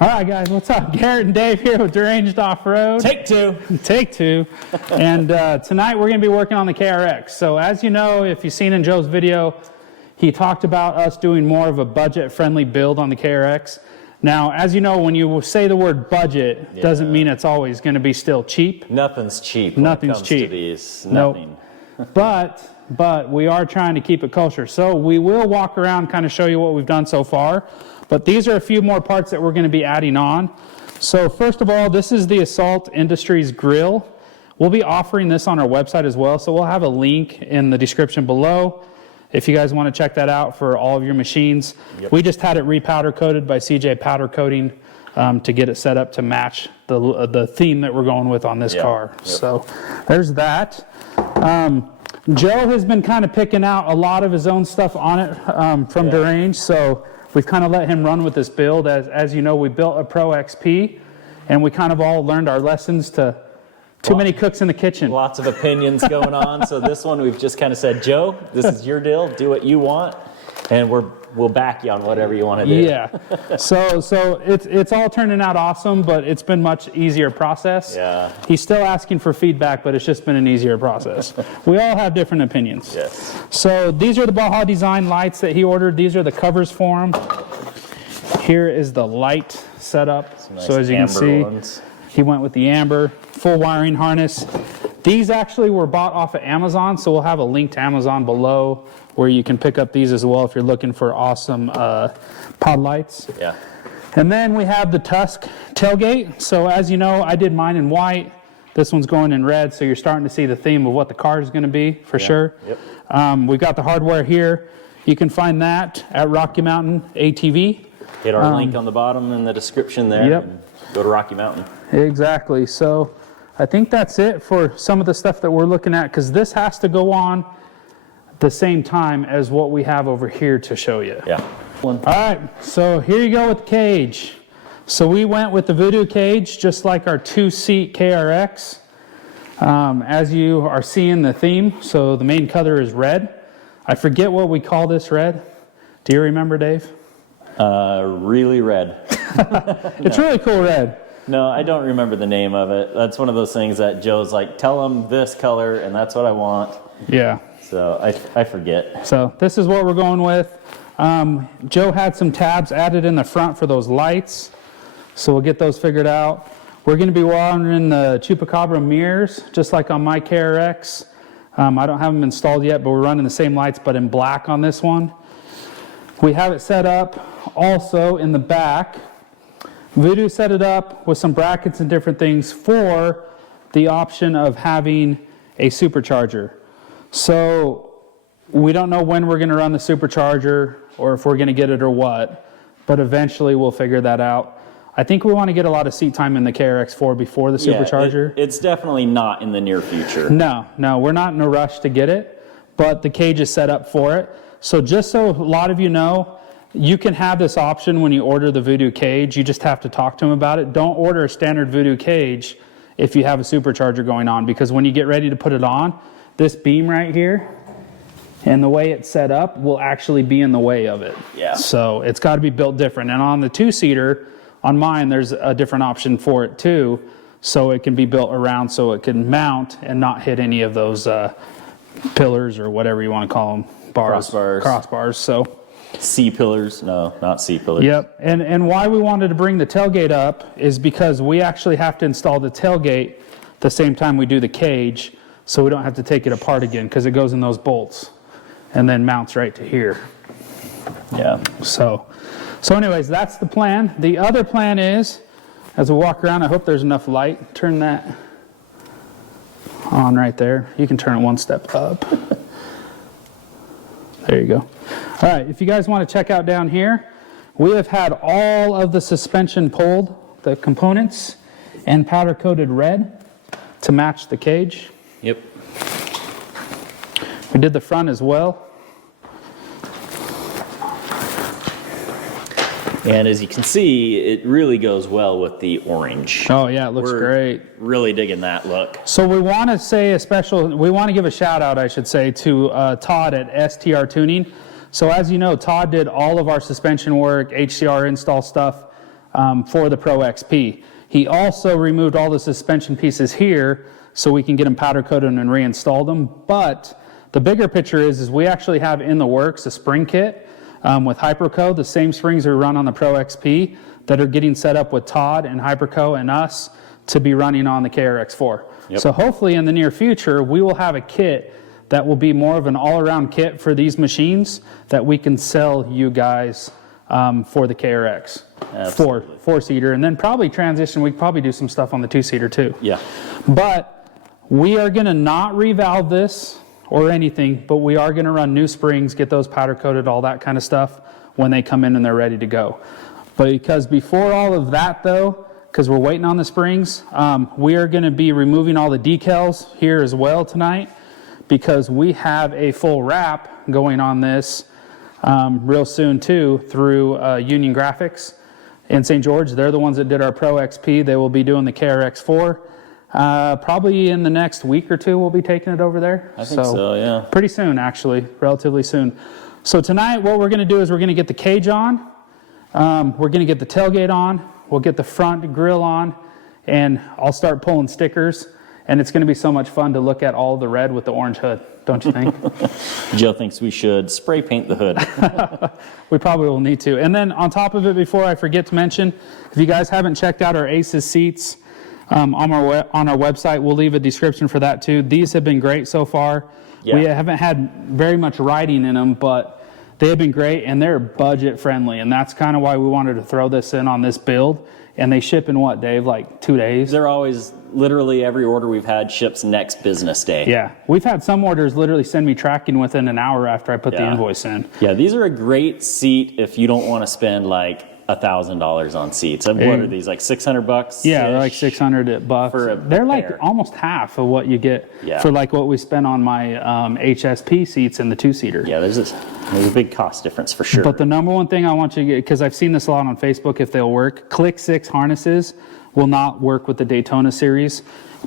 All right, guys, what's up? Garrett and Dave here with Deranged Off-Road. Take two. Take two. And tonight we're going to be working on the KRX. So as you know, if you've seen in Joe's video, he talked about us doing more of a budget-friendly build on the KRX. Now, as you know, when you say the word budget, doesn't mean it's always going to be still cheap. Nothing's cheap. Nothing's cheap. To these. Nothing. Nope. But we are trying to keep it kosher. So we will walk around, kind of show you what we've done so far. But these are a few more parts that we're going to be adding on. So first of all, this is the Assault Industries grill. We'll be offering this on our website as well. So we'll have a link in the description below if you guys want to check that out for all of your machines. Yep. We just had it repowder coated by CJ Powder Coating to get it set up to match the theme that we're going with on this car. Yep. So there's that. Joe has been kind of picking out a lot of his own stuff on it from Deranged. So we've kind of let him run with this build. As you know, we built a Pro XP, and we kind of all learned our lessons to too many cooks in the kitchen. Lots of opinions going on. So this one, we've just kind of said, Joe, this is your deal. Do what you want, and we'll back you on whatever you want to do. Yeah. So it's all turning out awesome, but it's been much easier process. Yeah. He's still asking for feedback, but it's just been an easier process. We all have different opinions. Yes. So these are the Baja Design lights that he ordered. These are the covers for him. Here is the light setup. Nice, so as you can see, he went with the amber, full wiring harness. These actually were bought off of Amazon, so we'll have a link to Amazon below where you can pick up these as well if you're looking for awesome pod lights. Yeah. And then we have the Tusk tailgate. So as you know, I did mine in white. This one's going in red, so you're starting to see the theme of what the car is going to be for sure. Yep. We've got the hardware here. You can find that at Rocky Mountain ATV. Hit our link on the bottom in the description there. Yep. And go to Rocky Mountain. Exactly. So I think that's it for some of the stuff that we're looking at, because this has to go on the same time as what we have over here to show you. Yeah. All right, so here you go with the cage. So we went with the Voodoo cage, just like our 2-seat KRX. As you are seeing the theme, so the main color is red. I forget what we call this red. Do you remember, Dave? Really red. It's really cool red. No, I don't remember the name of it. That's one of those things that Joe's like, tell them this color, and that's what I want. Yeah. So I forget. So this is what we're going with. Joe had some tabs added in the front for those lights, so we'll get those figured out. We're going to be wiring the Chupacabra mirrors, just like on my KRX. I don't have them installed yet, but we're running the same lights, but in black on this one. We have it set up also in the back. Voodoo set it up with some brackets and different things for the option of having a supercharger. So we don't know when we're going to run the supercharger or if we're going to get it or what, but eventually we'll figure that out. I think we want to get a lot of seat time in the KRX4 before the supercharger. It's definitely not in the near future. No, we're not in a rush to get it, but the cage is set up for it. So just so a lot of you know, you can have this option when you order the Voodoo cage. You just have to talk to them about it. Don't order a standard Voodoo cage if you have a supercharger going on, because when you get ready to put it on, this beam right here and the way it's set up will actually be in the way of it. Yeah. So it's got to be built different. And on the 2-seater, on mine, there's a different option for it too, so it can be built around so it can mount and not hit any of those pillars or whatever you want to call them. Crossbars. So C-pillars? No, not C-pillars. Yep. And why we wanted to bring the tailgate up is because we actually have to install the tailgate the same time we do the cage, so we don't have to take it apart again, because it goes in those bolts and then mounts right to here. Yeah. So anyways, that's the plan. The other plan is, as we walk around, I hope there's enough light. Turn that on right there. You can turn it one step up. There you go. All right, if you guys want to check out down here, we have had all of the suspension pulled, the components, and powder coated red to match the cage. Yep. We did the front as well. And as you can see, it really goes well with the orange. Oh yeah, it looks great. Really digging that look. So we want to say we want to give a shout out, I should say, to Todd at STR Tuning. So as you know, Todd did all of our suspension work, HCR install stuff. for the Pro XP. He also removed all the suspension pieces here so we can get them powder coated and reinstall them. But the bigger picture is we actually have in the works a spring kit with Hyperco, the same springs we run on the Pro XP, that are getting set up with Todd and Hyperco and us to be running on the KRX4. Yep. So hopefully in the near future, we will have a kit that will be more of an all-around kit for these machines that we can sell you guys for the KRX. Absolutely. Four-seater, and then probably transition. We could probably do some stuff on the two-seater too. Yeah. But we are going to not revalve this or anything, but we are going to run new springs, get those powder coated, all that kind of stuff when they come in and they're ready to go. But because before all of that though, because we're waiting on the springs, we are going to be removing all the decals here as well tonight, because we have a full wrap going on this real soon too through Union Graphics in St. George. They're the ones that did our Pro XP. They will be doing the KRX4. Probably in the next week or two we'll be taking it over there. I think so, yeah. Pretty soon, actually, relatively soon. So tonight what we're going to do is we're going to get the cage on, we're going to get the tailgate on, we'll get the front grille on, and I'll start pulling stickers, and it's going to be so much fun to look at all the red with the orange hood, don't you think? Joe thinks we should spray paint the hood. We probably will need to. And then on top of it, before I forget to mention, if you guys haven't checked out our Aces seats, on our website, we'll leave a description for that too. These have been great so far. Yeah. We haven't had very much riding in them, but they have been great, and they're budget friendly, and that's kind of why we wanted to throw this in on this build. And they ship in what, Dave, like 2 days? They're always, literally every order we've had ships next business day. Yeah, we've had some orders literally send me tracking within an hour after I put the Yeah. invoice in. Yeah, these are a great seat if you don't want to spend like $1,000 on seats. And what are these, like $600? Yeah, they're like $600 for a They're like pair. almost half of what you get Yeah. for like what we spent on my HSP seats in the two-seater. Yeah, there's a big cost difference for sure. But the number one thing I want you to get, because I've seen this a lot on Facebook, if they'll work, Click 6 harnesses will not work with the Daytona series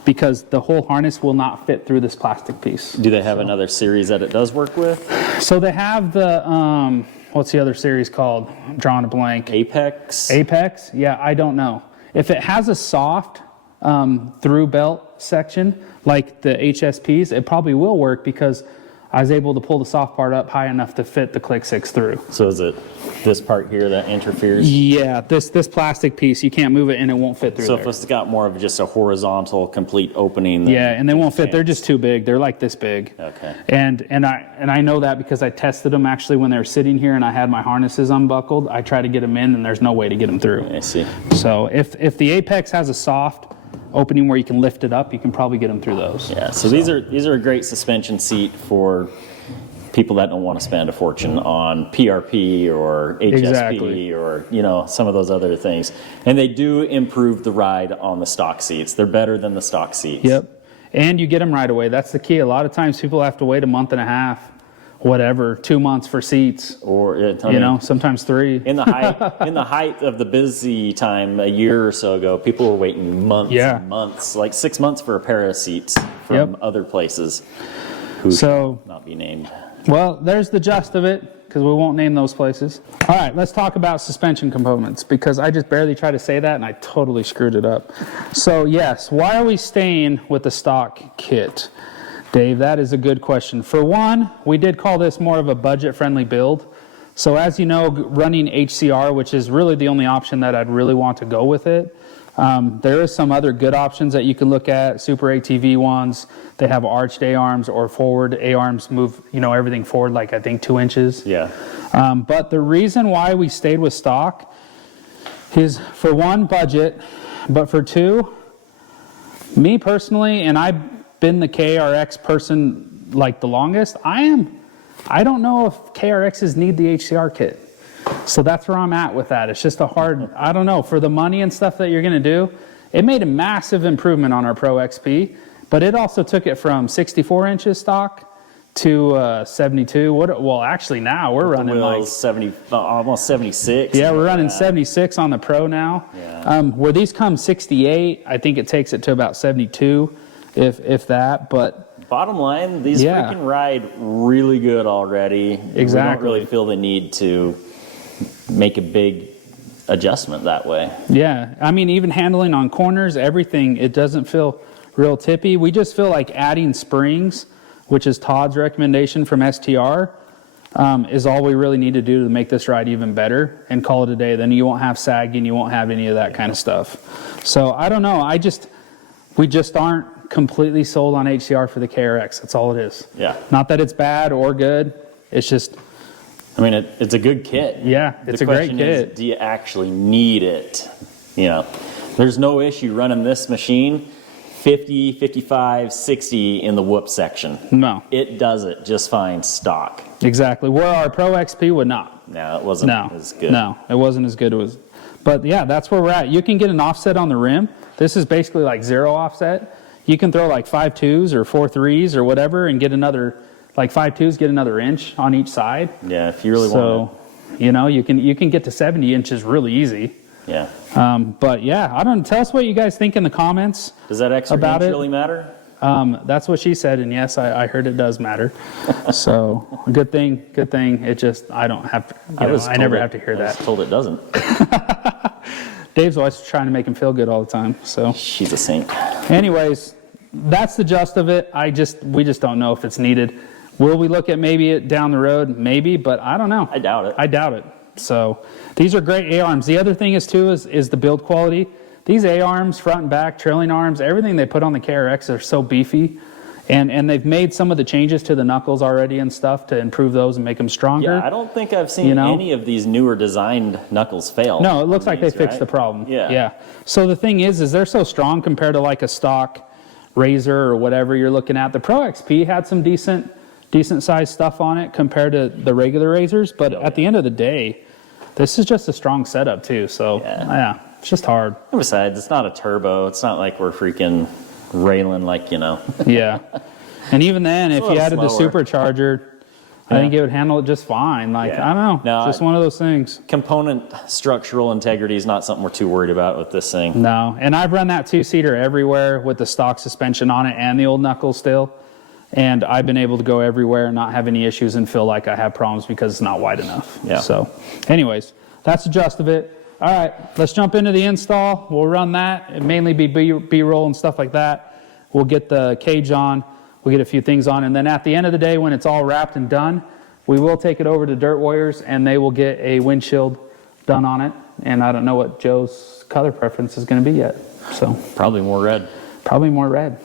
because the whole harness will not fit through this plastic piece. Do they have another series that it does work with? So they have the, what's the other series called? I'm drawing a blank. Apex? Apex? Yeah, I don't know. If it has a soft through belt section, like the HSPs, it probably will work because I was able to pull the soft part up high enough to fit the Click 6 through. So is it this part here that interferes? Yeah, this plastic piece, you can't move it and it won't fit through So there. if it's got more of just a horizontal complete opening. Then Yeah, and they won't fit. chance. They're just too big. They're like this big. Okay. And I know that because I tested them actually when they were sitting here and I had my harnesses unbuckled. I tried to get them in and there's no way to get them through. I see. So if the Apex has a soft opening where you can lift it up, you can probably get them through those. Yeah, so these are a great suspension seat for people that don't want to spend a fortune on PRP or HSP Exactly. or, some of those other things. And they do improve the ride on the stock seats. They're better than the stock seats. Yep. And you get them right away. That's the key. A lot of times people have to wait a month and a half, whatever, 2 months for seats. Or Sometimes 3. in the height of the busy time a year or so ago, people were waiting months and months, like 6 months for a pair of seats from other places who shall not be named. Well, there's the gist of it, because we won't name those places. All right, let's talk about suspension components, because I just barely tried to say that, and I totally screwed it up. So, yes, why are we staying with the stock kit? Dave, that is a good question. For one, we did call this more of a budget-friendly build. So, as you know, running HCR, which is really the only option that I'd really want to go with it, there is some other good options that you can look at, Super ATV ones. They have arched A-arms or forward A-arms, move, everything forward like I think 2 inches. Yeah. But the reason why we stayed with stock is for one, budget, but for two, me personally, and I've been the KRX person like the longest, I don't know if KRXs need the HCR kit. So that's where I'm at with that. It's just I don't know, for the money and stuff that you're going to do, it made a massive improvement on our Pro XP, but it also took it from 64 inches stock to 72. Well, actually now we're running like 70, almost 76. Yeah, we're running 76 on the Pro now. Yeah. Where these come 68, I think it takes it to about 72, if that. But bottom line, these freaking ride really good already. Exactly. We don't really feel the need to make a big adjustment that way. Yeah, I mean, even handling on corners, everything, it doesn't feel real tippy. We just feel like adding springs, which is Todd's recommendation from STR, is all we really need to do to make this ride even better and call it a day. Then you won't have sagging, you won't have any of that kind of stuff. So I don't know, we just aren't completely sold on HCR for the KRX. That's all it is. Yeah. Not that it's bad or good, it's just... I mean, it's a good kit. Yeah, it's a great kit. Do you actually need it? You know, there's no issue running this machine 50, 55, 60 in the whoop section. No. It does it just fine stock. Exactly. Where our Pro XP would not. No, it wasn't as good. No, it wasn't as good. But yeah, that's where we're at. You can get an offset on the rim. This is basically like 0 offset. You can throw like 5 2s or 4 3s or whatever and get another, like 5 2s, get another inch on each side. Yeah, if you really want to. You know, you can get to 70 inches really easy. Yeah. But yeah, I don't know. Tell us what you guys think in the comments. Does that extra inch really matter? That's what she said, and yes, I heard it does matter. So good thing. It just, I don't have to, I never have to hear that. I was told it doesn't. Dave's always trying to make him feel good all the time. So she's a saint. Anyways, that's the gist of it. We just don't know if it's needed. Will we look at maybe it down the road? Maybe, but I don't know. I doubt it. So these are great A-arms. The other thing is the build quality. These A-arms, front and back, trailing arms, everything they put on the KRX are so beefy. And they've made some of the changes to the knuckles already and stuff to improve those and make them stronger. Yeah, I don't think I've seen any of these newer designed knuckles fail. No, it looks like they fixed the problem. Yeah. So the thing is they're so strong compared to like a stock Razor or whatever you're looking at. The Pro XP had some decent sized stuff on it compared to the regular Razors, but at the end of the day, this is just a strong setup too. So yeah, it's just hard. And besides, it's not a turbo. It's not like we're freaking railing like, Yeah. And even then, if you added the supercharger, I think it would handle it just fine. Like, I don't know. Just one of those things. Component structural integrity is not something we're too worried about with this thing. No. And I've run that 2-seater everywhere with the stock suspension on it and the old knuckles still. And I've been able to go everywhere and not have any issues and feel like I have problems because it's not wide enough. Yeah. So anyways, that's the gist of it. All right, let's jump into the install. We'll run that. It mainly be B-roll and stuff like that. We'll get the cage on. We'll get a few things on. And then at the end of the day, when it's all wrapped and done, we will take it over to Dirt Warriors and they will get a windshield done on it. And I don't know what Joe's color preference is going to be yet. So probably more red. Probably more red.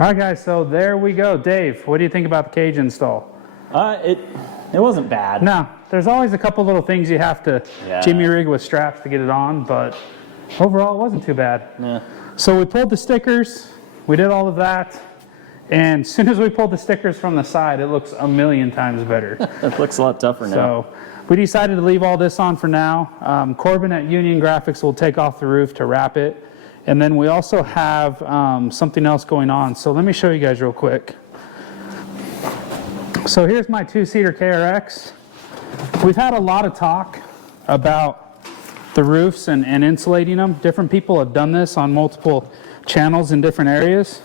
All right, guys, so there we go. Dave, what do you think about the cage install? It wasn't bad. No, there's always a couple little things you have to jimmy rig with straps to get it on, but overall it wasn't too bad. Yeah. So we pulled the stickers, we did all of that, and as soon as we pulled the stickers from the side, it looks a million times better. It looks a lot tougher now. So we decided to leave all this on for now. Corbin at Union Graphics will take off the roof to wrap it. And then we also have something else going on. So let me show you guys real quick. So here's my 2-seater KRX. We've had a lot of talk about the roofs and insulating them. Different people have done this on multiple channels in different areas.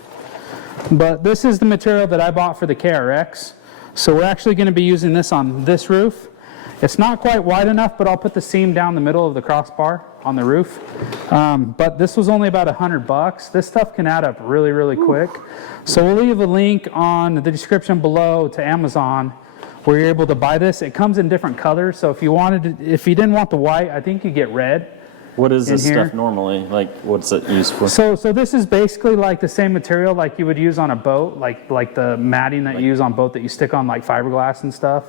But this is the material that I bought for the KRX. So we're actually going to be using this on this roof. It's not quite wide enough, but I'll put the seam down the middle of the crossbar on the roof. But this was only about $100. This stuff can add up really, really quick. So we'll leave a link on the description below to Amazon where you're able to buy this. It comes in different colors. So if you didn't want the white, I think you get red. What is this here. stuff normally? Like, what's it used for? So this is basically like the same material like you would use on a boat, like the matting that you use on boat that you stick on like fiberglass and stuff.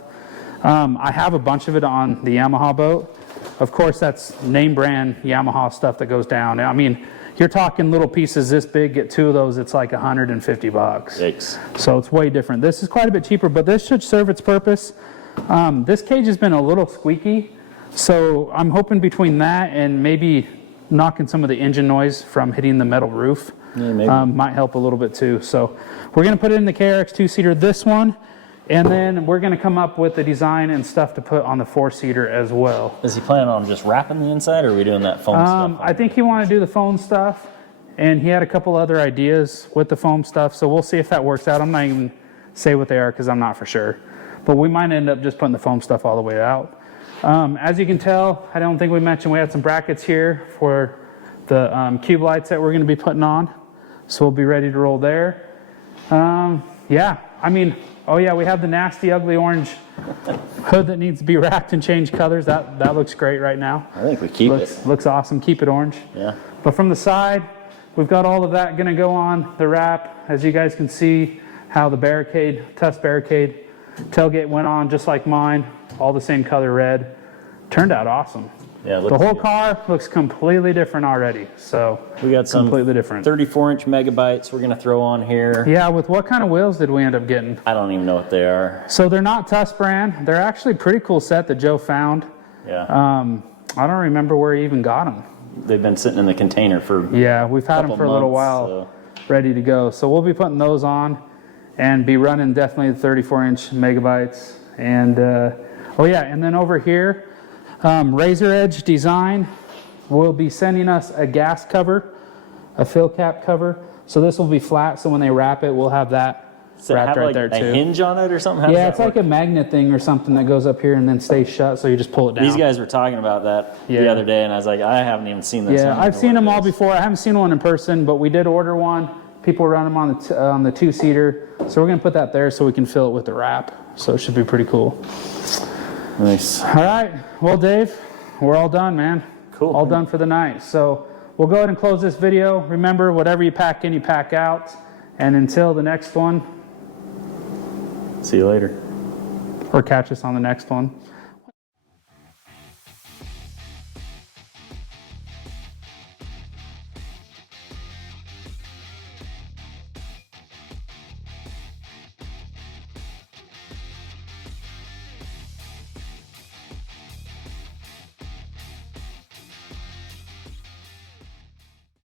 I have a bunch of it on the Yamaha boat. Of course, that's name brand Yamaha stuff that goes down. I mean, you're talking little pieces this big, get 2 of those, it's like $150. Yikes. So it's way different. This is quite a bit cheaper, but this should serve its purpose. This cage has been a little squeaky, so I'm hoping between that and maybe knocking some of the engine noise from hitting the metal roof might help a little bit too. So we're going to put it in the KRX 2-seater, this one, and then we're going to come up with the design and stuff to put on the 4-seater as well. Is he planning on just wrapping the inside, or are we doing that foam stuff? I think he wanted to do the foam stuff, and he had a couple other ideas with the foam stuff, so we'll see if that works out. I'm not even say what they are because I'm not for sure. But we might end up just putting the foam stuff all the way out. As you can tell, I don't think we mentioned we had some brackets here for the cube lights that we're going to be putting on. So we'll be ready to roll there. Yeah, I mean, oh yeah, we have the nasty, ugly orange hood that needs to be wrapped and changed colors. That looks great right now. I think we keep it. Looks awesome. Keep it orange. Yeah. But from the side, we've got all of that going to go on the wrap. As you guys can see, how the barricade, test barricade, tailgate went on just like mine, all the same color red. Turned out awesome. Yeah, the whole car looks completely different already. So we got some completely different 34-inch megabytes we're going to throw on here. Yeah, with what kind of wheels did we end up getting? I don't even know what they are. So they're not Tusk brand. They're actually a pretty cool set that Joe found. Yeah. I don't remember where he even got them. They've been sitting in the container for yeah, we've had them for a little while, ready to go. So we'll be putting those on and be running definitely the 34-inch megabytes. And oh yeah, and then over here, Razor Edge Design will be sending us a gas cover, a fill cap cover. So this will be flat, so when they wrap it, we'll have that wrapped right there too. A hinge on it or something? How yeah, it's like a magnet thing or something that goes up here and then stays shut, so you just pull it down. These guys were talking about that the other day, and I was like, I haven't even seen this. Yeah, I've seen them all before. I haven't seen one in person, but we did order one. People run them on the 2-seater, so we're going to put that there so we can fill it with the wrap. So it should be pretty cool. Nice. All right. Well, Dave, we're all done, man. Cool. All done for the night. So we'll go ahead and close this video. Remember, whatever you pack in, you pack out. And until the next one. See you later. Or catch us on the next one.